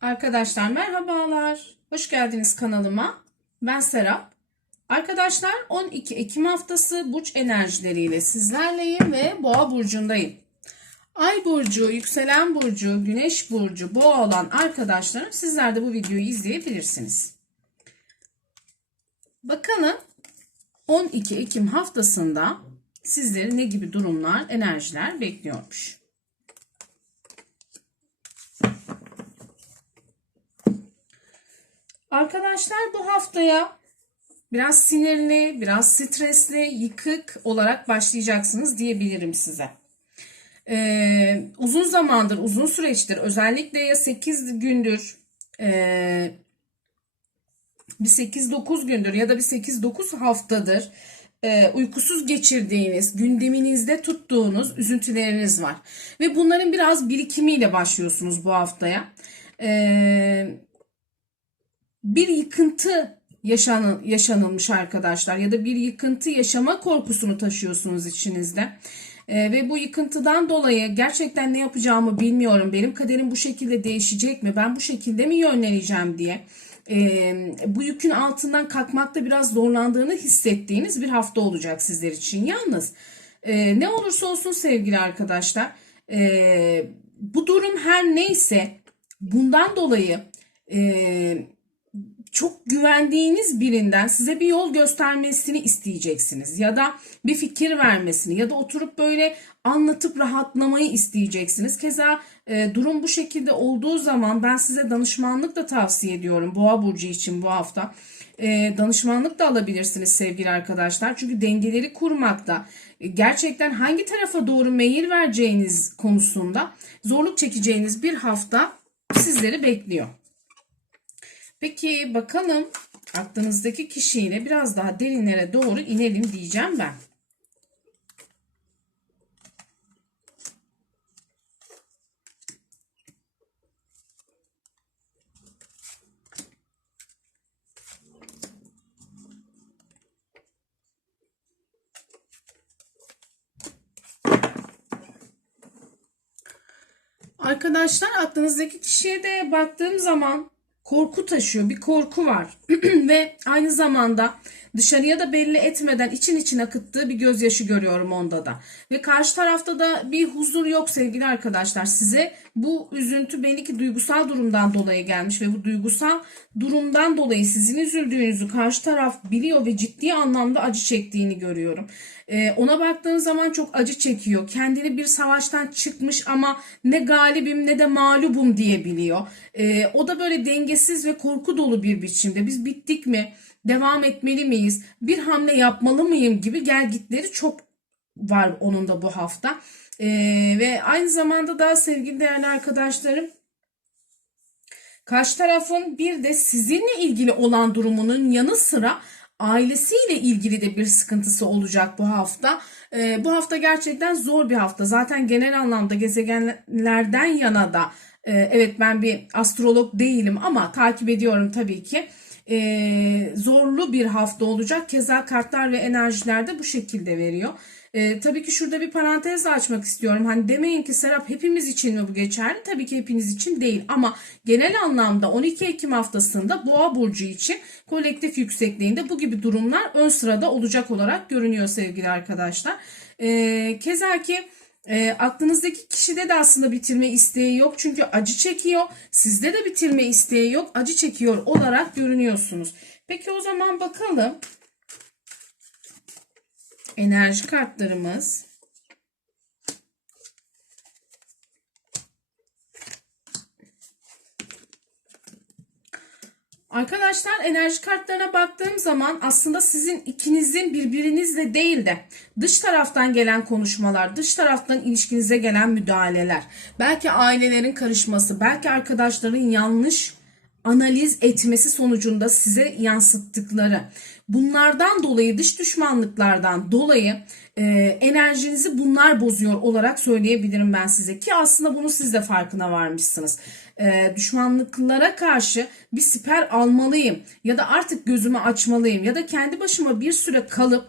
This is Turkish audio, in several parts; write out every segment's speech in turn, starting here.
Arkadaşlar merhabalar. Hoş geldiniz kanalıma. Ben Serap. Arkadaşlar 12 Ekim haftası burç enerjileriyle sizlerleyim ve Boğa burcundayım. Ay burcu, yükselen burcu, güneş burcu, boğa olan arkadaşlarım sizler de bu videoyu izleyebilirsiniz. Bakalım 12 Ekim haftasında sizleri ne gibi durumlar, enerjiler bekliyormuş. Arkadaşlar bu haftaya biraz sinirli, biraz stresli, yıkık olarak başlayacaksınız diyebilirim size. Ee, uzun zamandır, uzun süreçtir özellikle ya 8 gündür e, bir 8-9 gündür ya da bir 8-9 haftadır e, uykusuz geçirdiğiniz, gündeminizde tuttuğunuz üzüntüleriniz var. Ve bunların biraz birikimiyle başlıyorsunuz bu haftaya. Eee bir yıkıntı yaşanı, yaşanılmış arkadaşlar ya da bir yıkıntı yaşama korkusunu taşıyorsunuz içinizde. Ee, ve bu yıkıntıdan dolayı gerçekten ne yapacağımı bilmiyorum. Benim kaderim bu şekilde değişecek mi? Ben bu şekilde mi yönleneceğim diye. Ee, bu yükün altından kalkmakta biraz zorlandığını hissettiğiniz bir hafta olacak sizler için. Yalnız e, ne olursa olsun sevgili arkadaşlar e, bu durum her neyse bundan dolayı e, çok güvendiğiniz birinden size bir yol göstermesini isteyeceksiniz ya da bir fikir vermesini ya da oturup böyle anlatıp rahatlamayı isteyeceksiniz. Keza e, durum bu şekilde olduğu zaman ben size danışmanlık da tavsiye ediyorum Boğa burcu için bu hafta. E, danışmanlık da alabilirsiniz sevgili arkadaşlar. Çünkü dengeleri kurmakta e, gerçekten hangi tarafa doğru meyil vereceğiniz konusunda zorluk çekeceğiniz bir hafta sizleri bekliyor. Peki bakalım aklınızdaki kişiyle biraz daha derinlere doğru inelim diyeceğim ben. Arkadaşlar aklınızdaki kişiye de baktığım zaman korku taşıyor. Bir korku var. Ve aynı zamanda dışarıya da belli etmeden için için akıttığı bir gözyaşı görüyorum onda da. Ve karşı tarafta da bir huzur yok sevgili arkadaşlar. Size bu üzüntü belli ki duygusal durumdan dolayı gelmiş ve bu duygusal durumdan dolayı sizin üzüldüğünüzü karşı taraf biliyor ve ciddi anlamda acı çektiğini görüyorum. Ee, ona baktığınız zaman çok acı çekiyor. Kendini bir savaştan çıkmış ama ne galibim ne de mağlubum diyebiliyor. Ee, o da böyle dengesiz ve korku dolu bir biçimde. Biz bittik mi? Devam etmeli miyiz? Bir hamle yapmalı mıyım gibi gelgitleri çok var onun da bu hafta. Ee, ve aynı zamanda da sevgili değerli arkadaşlarım karşı tarafın bir de sizinle ilgili olan durumunun yanı sıra ailesiyle ilgili de bir sıkıntısı olacak bu hafta. Ee, bu hafta gerçekten zor bir hafta. Zaten genel anlamda gezegenlerden yana da e, evet ben bir astrolog değilim ama takip ediyorum tabii ki. Ee, zorlu bir hafta olacak. Keza kartlar ve enerjiler de bu şekilde veriyor. Ee, tabii ki şurada bir parantez açmak istiyorum. Hani demeyin ki Serap hepimiz için mi bu geçerli? Tabii ki hepiniz için değil. Ama genel anlamda 12 Ekim haftasında Boğa Burcu için kolektif yüksekliğinde bu gibi durumlar ön sırada olacak olarak görünüyor sevgili arkadaşlar. Ee, keza ki e, aklınızdaki kişide de aslında bitirme isteği yok. Çünkü acı çekiyor. Sizde de bitirme isteği yok. Acı çekiyor olarak görünüyorsunuz. Peki o zaman bakalım enerji kartlarımız. Arkadaşlar enerji kartlarına baktığım zaman aslında sizin ikinizin birbirinizle değil de dış taraftan gelen konuşmalar, dış taraftan ilişkinize gelen müdahaleler, belki ailelerin karışması, belki arkadaşların yanlış analiz etmesi sonucunda size yansıttıkları bunlardan dolayı dış düşmanlıklardan dolayı e, enerjinizi bunlar bozuyor olarak söyleyebilirim ben size ki aslında bunu siz de farkına varmışsınız. E, düşmanlıklara karşı bir siper almalıyım ya da artık gözümü açmalıyım ya da kendi başıma bir süre kalıp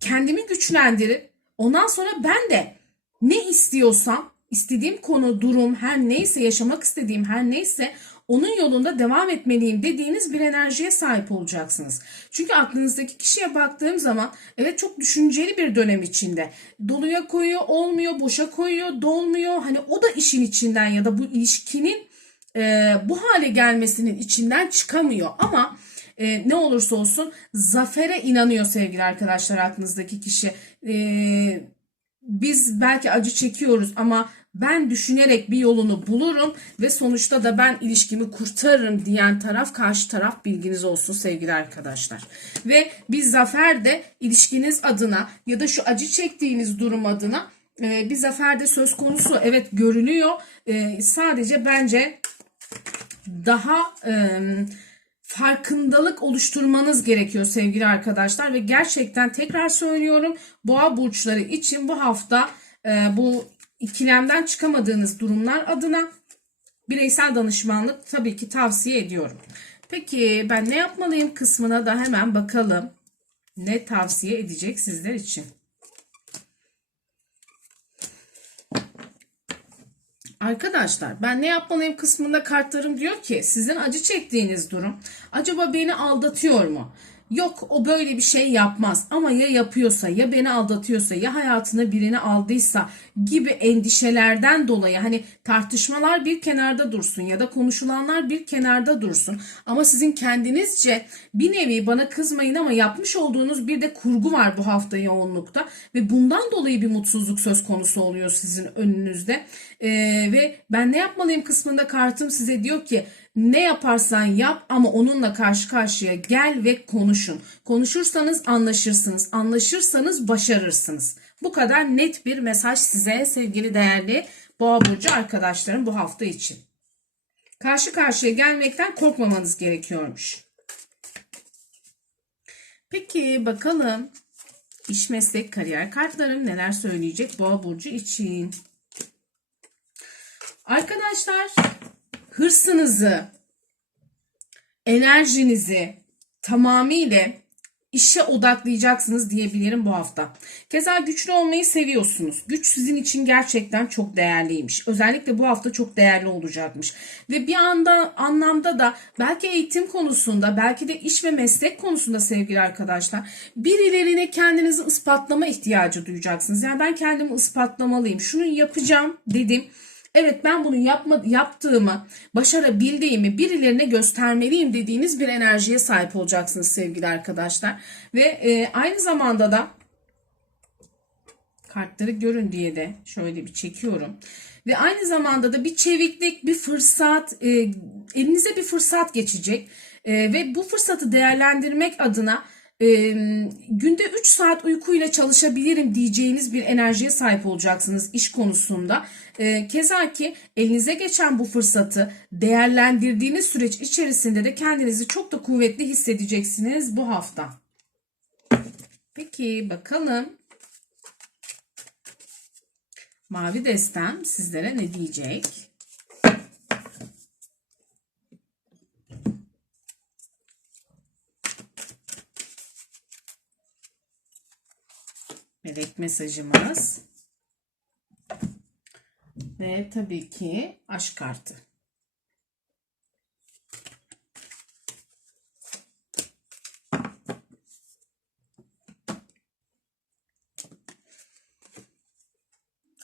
kendimi güçlendirip ondan sonra ben de ne istiyorsam istediğim konu, durum, her neyse, yaşamak istediğim her neyse onun yolunda devam etmeliyim dediğiniz bir enerjiye sahip olacaksınız. Çünkü aklınızdaki kişiye baktığım zaman evet çok düşünceli bir dönem içinde. Doluya koyuyor, olmuyor, boşa koyuyor, dolmuyor. Hani o da işin içinden ya da bu ilişkinin e, bu hale gelmesinin içinden çıkamıyor. Ama e, ne olursa olsun zafere inanıyor sevgili arkadaşlar aklınızdaki kişi. E, biz belki acı çekiyoruz ama ben düşünerek bir yolunu bulurum ve sonuçta da ben ilişkimi kurtarırım diyen taraf karşı taraf bilginiz olsun sevgili arkadaşlar. Ve bir zafer de ilişkiniz adına ya da şu acı çektiğiniz durum adına e, bir zafer de söz konusu. Evet görünüyor. E, sadece bence daha e, farkındalık oluşturmanız gerekiyor sevgili arkadaşlar ve gerçekten tekrar söylüyorum boğa burçları için bu hafta bu ikilemden çıkamadığınız durumlar adına bireysel danışmanlık tabii ki tavsiye ediyorum. Peki ben ne yapmalıyım kısmına da hemen bakalım. Ne tavsiye edecek sizler için? Arkadaşlar ben ne yapmalıyım kısmında kartlarım diyor ki sizin acı çektiğiniz durum acaba beni aldatıyor mu? Yok o böyle bir şey yapmaz. Ama ya yapıyorsa ya beni aldatıyorsa ya hayatına birini aldıysa gibi endişelerden dolayı hani tartışmalar bir kenarda dursun ya da konuşulanlar bir kenarda dursun. Ama sizin kendinizce bir nevi bana kızmayın ama yapmış olduğunuz bir de kurgu var bu hafta yoğunlukta. Ve bundan dolayı bir mutsuzluk söz konusu oluyor sizin önünüzde. Ee, ve ben ne yapmalıyım kısmında kartım size diyor ki ne yaparsan yap ama onunla karşı karşıya gel ve konuşun. Konuşursanız anlaşırsınız. Anlaşırsanız başarırsınız. Bu kadar net bir mesaj size sevgili değerli Boğa burcu arkadaşlarım bu hafta için. Karşı karşıya gelmekten korkmamanız gerekiyormuş. Peki bakalım iş meslek kariyer kartlarım neler söyleyecek Boğa burcu için. Arkadaşlar hırsınızı, enerjinizi tamamıyla işe odaklayacaksınız diyebilirim bu hafta. Keza güçlü olmayı seviyorsunuz. Güç sizin için gerçekten çok değerliymiş. Özellikle bu hafta çok değerli olacakmış. Ve bir anda anlamda da belki eğitim konusunda, belki de iş ve meslek konusunda sevgili arkadaşlar birilerine kendinizi ispatlama ihtiyacı duyacaksınız. Yani ben kendimi ispatlamalıyım. Şunu yapacağım dedim Evet ben bunu yapma, yaptığımı, başarabildiğimi birilerine göstermeliyim dediğiniz bir enerjiye sahip olacaksınız sevgili arkadaşlar. Ve e, aynı zamanda da kartları görün diye de şöyle bir çekiyorum. Ve aynı zamanda da bir çeviklik, bir fırsat, e, elinize bir fırsat geçecek. E, ve bu fırsatı değerlendirmek adına e, günde 3 saat uykuyla çalışabilirim diyeceğiniz bir enerjiye sahip olacaksınız iş konusunda. E, keza ki elinize geçen bu fırsatı değerlendirdiğiniz süreç içerisinde de kendinizi çok da kuvvetli hissedeceksiniz bu hafta. Peki bakalım. Mavi destem sizlere ne diyecek? Melek mesajımız. Ve tabii ki aşk kartı.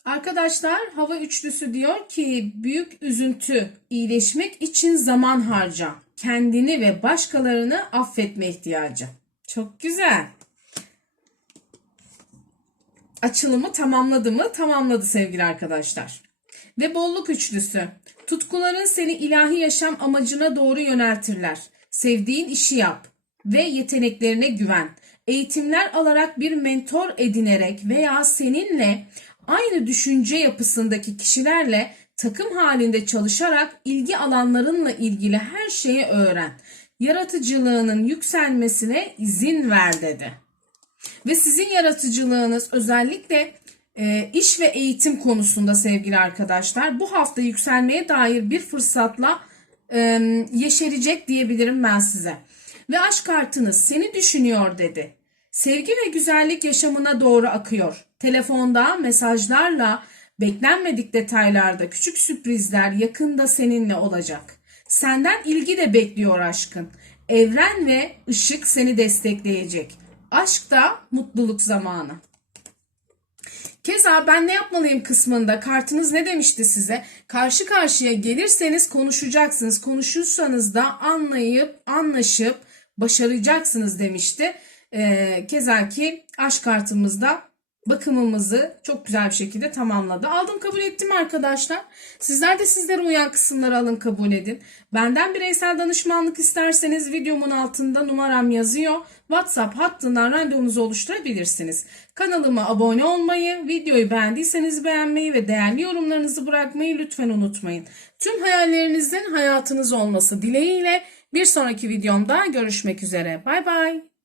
Arkadaşlar hava üçlüsü diyor ki büyük üzüntü iyileşmek için zaman harca. Kendini ve başkalarını affetme ihtiyacı. Çok güzel açılımı tamamladı mı? Tamamladı sevgili arkadaşlar. Ve bolluk üçlüsü. Tutkuların seni ilahi yaşam amacına doğru yöneltirler. Sevdiğin işi yap ve yeteneklerine güven. Eğitimler alarak bir mentor edinerek veya seninle aynı düşünce yapısındaki kişilerle takım halinde çalışarak ilgi alanlarınla ilgili her şeyi öğren. Yaratıcılığının yükselmesine izin ver dedi. Ve sizin yaratıcılığınız özellikle e, iş ve eğitim konusunda sevgili arkadaşlar bu hafta yükselmeye dair bir fırsatla e, yeşerecek diyebilirim ben size. Ve aşk kartınız seni düşünüyor dedi. Sevgi ve güzellik yaşamına doğru akıyor. Telefonda, mesajlarla Beklenmedik detaylarda küçük sürprizler yakında seninle olacak. Senden ilgi de bekliyor aşkın. Evren ve ışık seni destekleyecek. Aşk da mutluluk zamanı. Keza ben ne yapmalıyım kısmında kartınız ne demişti size? Karşı karşıya gelirseniz konuşacaksınız. Konuşursanız da anlayıp anlaşıp başaracaksınız demişti. Ee, keza ki aşk kartımızda bakımımızı çok güzel bir şekilde tamamladı. Aldım kabul ettim arkadaşlar. Sizler de sizlere uyan kısımları alın kabul edin. Benden bireysel danışmanlık isterseniz videomun altında numaram yazıyor. WhatsApp hattından randevunuzu oluşturabilirsiniz. Kanalıma abone olmayı, videoyu beğendiyseniz beğenmeyi ve değerli yorumlarınızı bırakmayı lütfen unutmayın. Tüm hayallerinizin hayatınız olması dileğiyle bir sonraki videomda görüşmek üzere. Bay bay.